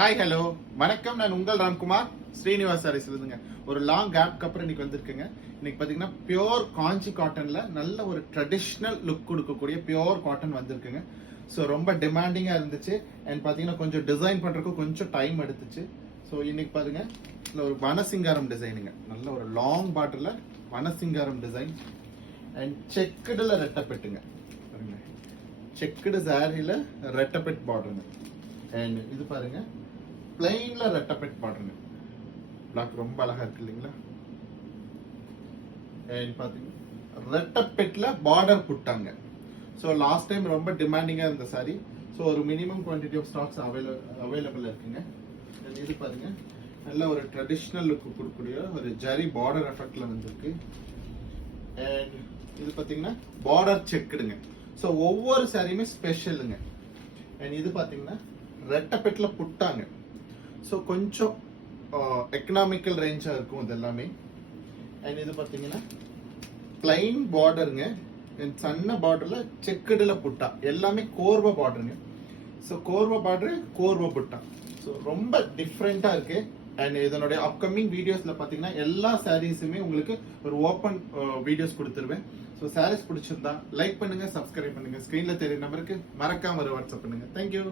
Hi hello வணக்கம். நான் உங்கள் ராம்குமார் ஸ்ரீனிவாஸ் சாரீஸ்லதுங்க. ஒரு லாங் கேப்க்கு அப்புறம் இன்னைக்கு வந்திருக்குங்க. இன்னைக்கு பார்த்தீங்கன்னா பியோர் காஞ்சி காட்டன்ல நல்ல ஒரு ட்ரெடிஷ்னல் லுக் கொடுக்கக்கூடிய பியோர் காட்டன் வந்திருக்குங்க. ஸோ ரொம்ப டிமாண்டிங்காக இருந்துச்சு. அண்ட் பார்த்தீங்கன்னா கொஞ்சம் டிசைன் பண்ணுறதுக்கு கொஞ்சம் டைம் எடுத்துச்சு. ஸோ இன்னைக்கு பாருங்க, இதில் ஒரு வனசிங்காரம் டிசைனுங்க. நல்ல ஒரு லாங் பார்டரில் வனசிங்காரம் டிசைன் அண்ட் செக்குடில் ரெட்டப்பெட்டுங்க. பாருங்க, செக்குடு சாரியில் ரெட்டப்பெட் பார்டருங்க. அண்ட் இது பாருங்க, பிளைன்ல ரெட்டப்பெட் பார்டருங்க. பிளாக் ரொம்ப அழகா இருக்கு இல்லைங்களா? அண்ட் பாத்தீங்கன்னா ரெட்டப்பெட்ல பார்டர் புட்டாங்க. ஸோ லாஸ்ட் டைம் ரொம்ப டிமாண்டிங்கா இருந்த சாரி. ஸோ ஒரு minimum quantity of stocks available இருக்குங்க. இது பாருங்க, நல்ல ஒரு ட்ரெடிஷ்னல் லுக் கொடுக்கக்கூடிய ஒரு ஜரி பார்டர் எஃபெக்ட்ல வந்திருக்கு. அண்ட் இது பாத்தீங்கன்னா பார்டர் செக்குடுங்க. ஸோ ஒவ்வொரு சாரியுமே ஸ்பெஷலுங்க. அண்ட் இது பாத்தீங்கன்னா ரெட்டப்பெட்ல புட்டாங்க. ஸோ கொஞ்சம் எக்கனாமிக்கல் ரேஞ்சாக இருக்கும் இது எல்லாமே. அண்ட் இது பார்த்தீங்கன்னா பிளைன் பார்டருங்க. சின்ன பார்டரில் செக்குடில் புட்டா, எல்லாமே கோர்வ பார்டருங்க. ஸோ கோர்வ பார்டரு, கோர்வ புட்டா. ஸோ ரொம்ப டிஃப்ரெண்ட்டாக இருக்கு. அண்ட் இதனுடைய அப்கமிங் வீடியோஸில் பார்த்தீங்கன்னா எல்லா சாரீஸுமே உங்களுக்கு ஒரு ஓப்பன் வீடியோஸ் கொடுத்துருவேன். ஸோ சாரீஸ் பிடிச்சிருந்தா லைக் பண்ணுங்க, சப்ஸ்கிரைப் பண்ணுங்க. ஸ்க்ரீனில் தெரியுற நம்பருக்கு மறக்காம ஒரு வாட்ஸ்அப் பண்ணுங்க. தேங்க்யூ.